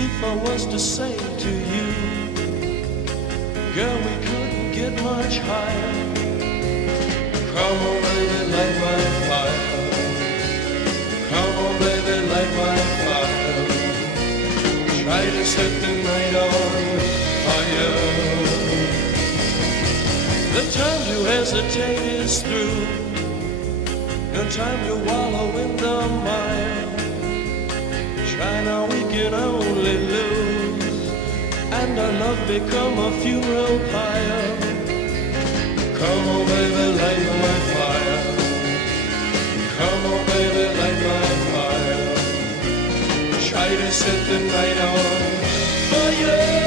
If I was to say to you, girl, we couldn't get much higher. Come on, baby, light my fire. Come on, baby, light my fire. Try to set the night on fire. The time to hesitate is through. No time to wallow in the mire. Try now, we can only lose, and our love become a funeral pyre. Come on, baby, light my fire. Come on, baby, light my fire. Try to set the night on fire.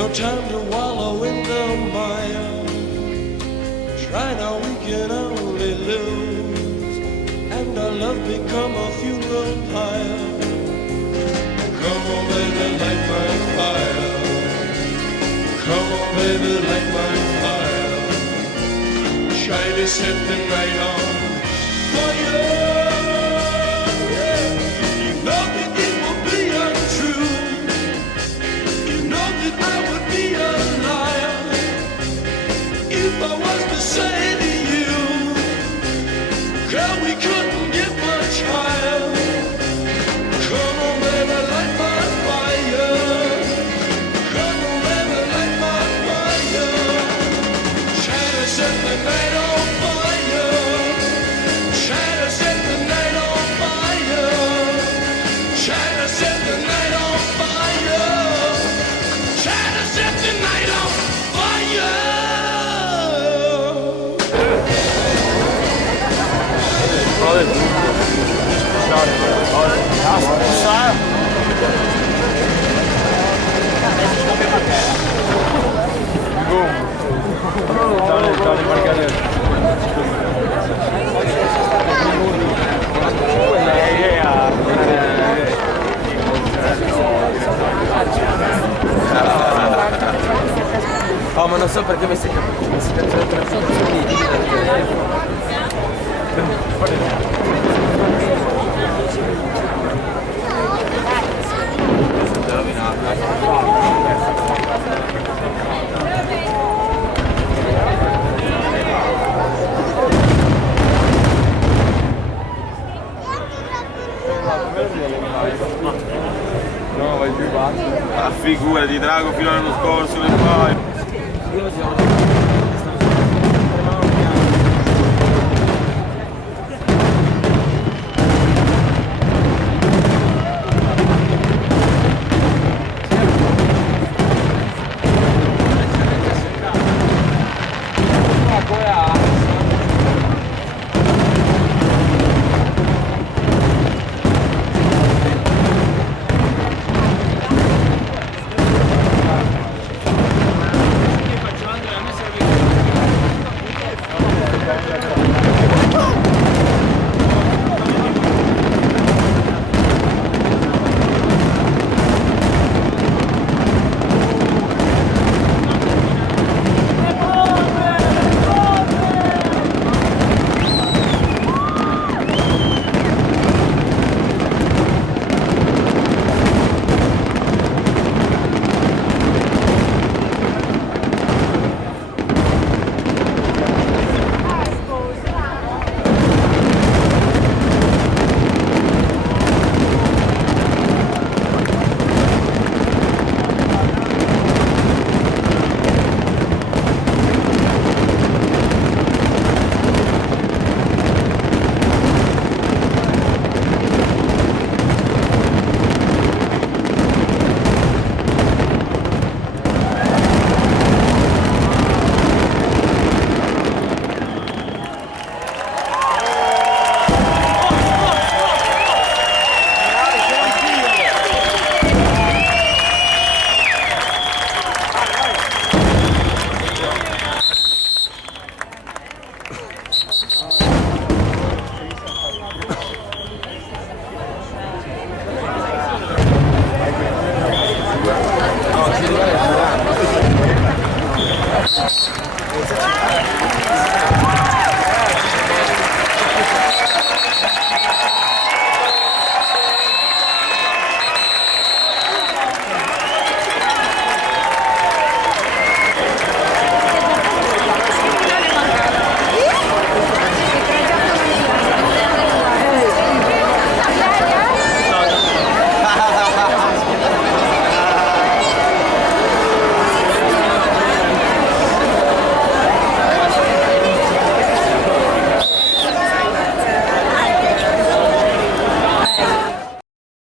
No time to wallow in the mire. Try now, we can only lose, and our love become a funeral pyre. Come on, baby, light my fire. Come on, baby, light my fire. Try to set the night on fire. Yeah. You know that it will be untrue. You know that I would be a liar if I was to say to you, girl, we couldn't get much higher. Come on, baby, light my fire. Come on, baby, light my fire. Try to set the night on fire. Try to set the night on fire. Try to set the night on fire. Try to set the night on fire. Oh, ma non so perché mi si No, vai più basso. La figura di Drago fino all'anno scorso e poi.